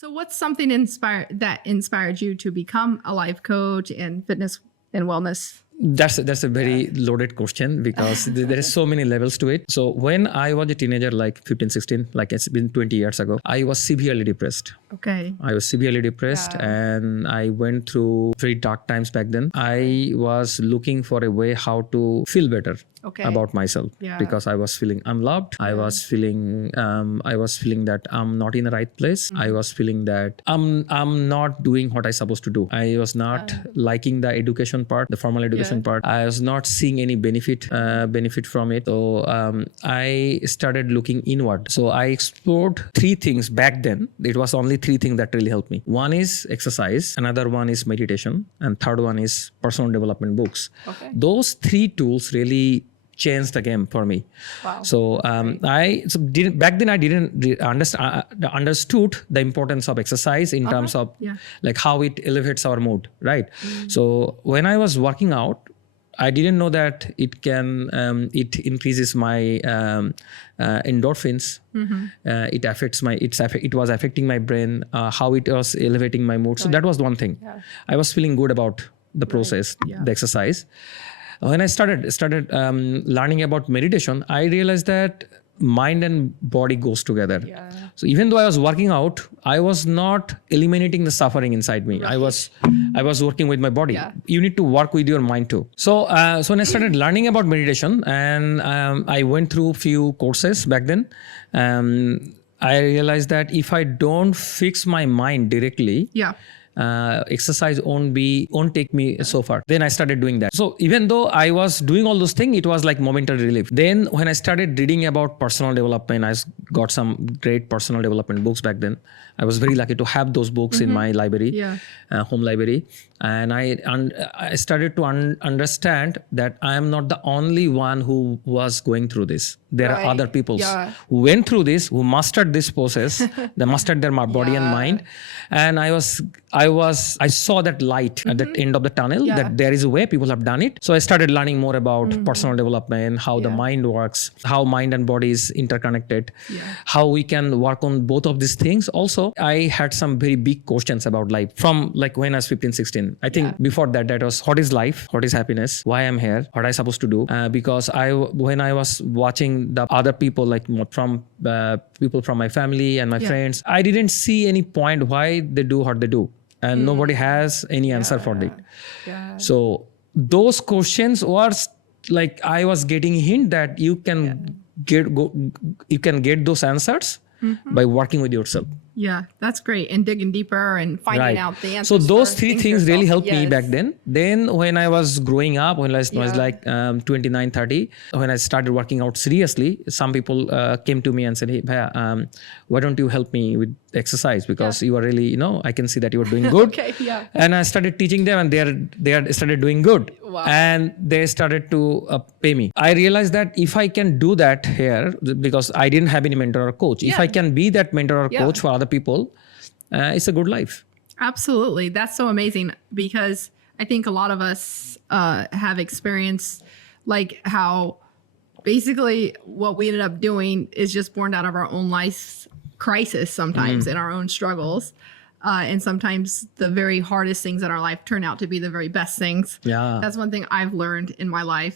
So what's something that inspired you to become a life coach and fitness and wellness? That's a very loaded question because there is so many levels to it. So when I was a teenager, like 15, 16, like it's been 20 years ago, I was severely depressed. Okay. I was severely depressed and I went through very dark times back then. I was looking for a way how to feel better about myself because I was feeling unloved. I was feeling that I'm not in the right place. I was feeling that I'm not doing what I supposed to do. I was not liking the education part, the formal education part. I was not seeing any benefit from it. So I started looking inward. So I explored three things back then. It was only three things that really helped me. One is exercise, another one is meditation, and third one is personal development books. Those three tools really changed the game for me. Wow. So back then I didn't understood the importance of exercise in terms of like how it elevates our mood, right? So when I was working out, I didn't know that it increases my endorphins. It was affecting my brain, how it was elevating my mood. So that was one thing. I was feeling good about the process, the exercise. When I started learning about meditation, I realized that mind and body goes together. So even though I was working out, I was not eliminating the suffering inside me. I was working with my body. You need to work with your mind too. So when I started learning about meditation, and I went through few courses back then, I realized that if I don't fix my mind directly, exercise won't take me so far. Then I started doing that. So even though I was doing all those things, it was like momentary relief. Then when I started reading about personal development, I got some great personal development books back then. I was very lucky to have those books in my library, home library. And I started to understand that I am not the only one who was going through this. There are other people who went through this, who mastered this process. They mastered their body and mind. And I saw that light at the end of the tunnel, that there is a way. People have done it. So I started learning more about personal development, how the mind works, how mind and body is interconnected, how we can work on both of these things. Also, I had some very big questions about life from like when I was 15, 16. I think before that was what is life? What is happiness? Why I'm here? What I supposed to do? Because when I was watching the other people, like from people from my family and my friends, I didn't see any point why they do what they do. And nobody has any answer for it. So those questions were like, I was getting a hint that you can get those answers by working with yourself. Yeah, that's great. And digging deeper and finding out the answers. So those three things really helped me back then. Then when I was growing up, when I was like 29, 30, when I started working out seriously, some people came to me and said, hey, Bhaiya, why don't you help me with exercise? Because you are really, I can see that you are doing good. And I started teaching them and they started doing good. Wow. And they started to pay me. I realized that if I can do that here, because I didn't have any mentor or coach, if I can be that mentor or coach for other people, it's a good life. Absolutely. That's so amazing, because I think a lot of us have experienced like how basically what we ended up doing is just born out of our own life crisis sometimes and our own struggles. And sometimes the very hardest things in our life turn out to be the very best things. That's one thing I've learned in my life.